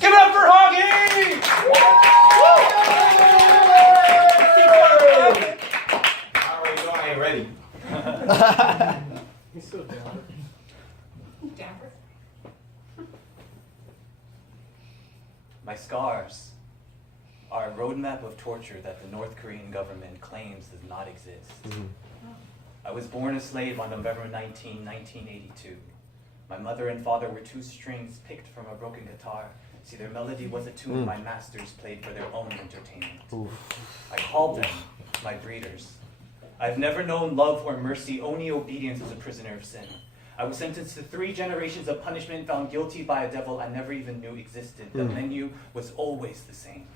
Give it up for Hongy! Oh, you know I ain't ready. He's so down. My scars are a roadmap of torture that the North Korean government claims does not exist. I was born a slave on November 19, 1982. My mother and father were two strings picked from a broken guitar. See, their melody was a tune my masters played for their own entertainment. I called them my breeders. I've never known love or mercy, only obedience as a prisoner of sin. I was sentenced to 3 generations of punishment, found guilty by a devil I never even knew existed. The menu was always the same.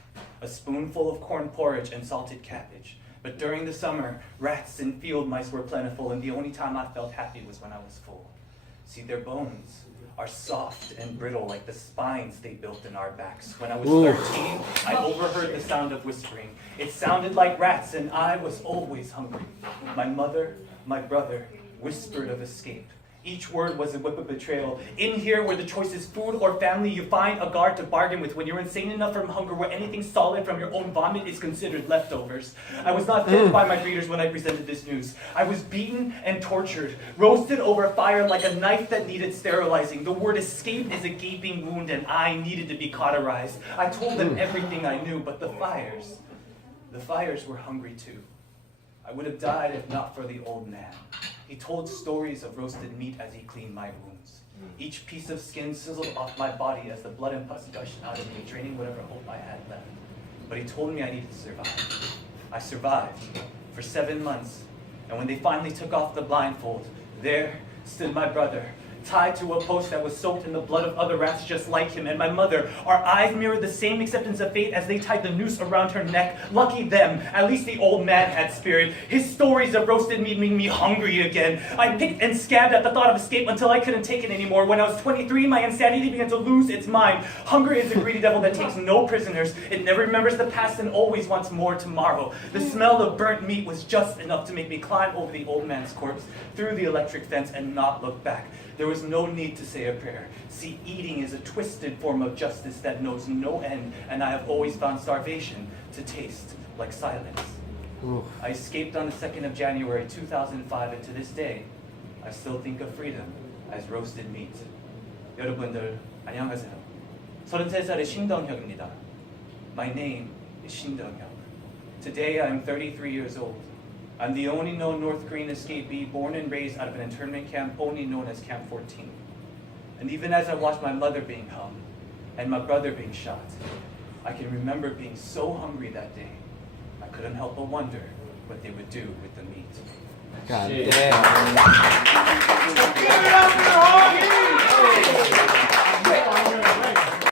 A spoonful of corn porridge and salted cabbage. But during the summer, rats and field mice were plentiful, and the only time I felt happy was when I was full. See, their bones are soft and brittle like the spines they built in our backs. When I was 13, I overheard the sound of whispering. It sounded like rats, and I was always hungry. My mother, my brother, whispered of escape. Each word was a whip of betrayal. In here, where the choice is food or family, you find a guard to bargain with when you're insane enough from hunger, where anything solid from your own vomit is considered leftovers. I was not fed by my breeders when I presented this news. I was beaten and tortured, roasted over fire like a knife that needed sterilizing. The word escape is a gaping wound, and I needed to be cauterized. I told them everything I knew, but the fires were hungry too. I would have died if not for the old man. He told stories of roasted meat as he cleaned my wounds. Each piece of skin sizzled off my body as the blood and pus gushed out of me, draining whatever hope I had left. But he told me I needed to survive. I survived for 7 months, and when they finally took off the blindfold, there stood my brother, tied to a post that was soaked in the blood of other rats just like him, and my mother. Our eyes mirrored the same acceptance of fate as they tied the noose around her neck. Lucky them, at least the old man had spirit. His stories of roasted meat made me hungry again. I picked and scabbed at the thought of escape until I couldn't take it anymore. When I was 23, my insanity began to lose its mind. Hunger is a greedy devil that takes no prisoners. It never remembers the past and always wants more tomorrow. The smell of burnt meat was just enough to make me climb over the old man's corpse, through the electric fence, and not look back. There was no need to say a prayer. See, eating is a twisted form of justice that knows no end, and I have always found starvation to taste like silence. I escaped on the 2nd of January 2005, and to this day, I still think of freedom as roasted meat. 여러분들, 안녕하세요. 33살의 신동혁입니다. My name is 신동혁. Today, I am 33 years old. I'm the only known North Korean escapee born and raised out of an internment camp only known as Camp 14. And even as I watched my mother being hung and my brother being shot, I can remember being so hungry that day, I couldn't help but wonder what they would do with the meat. God Shit. damn. Give it up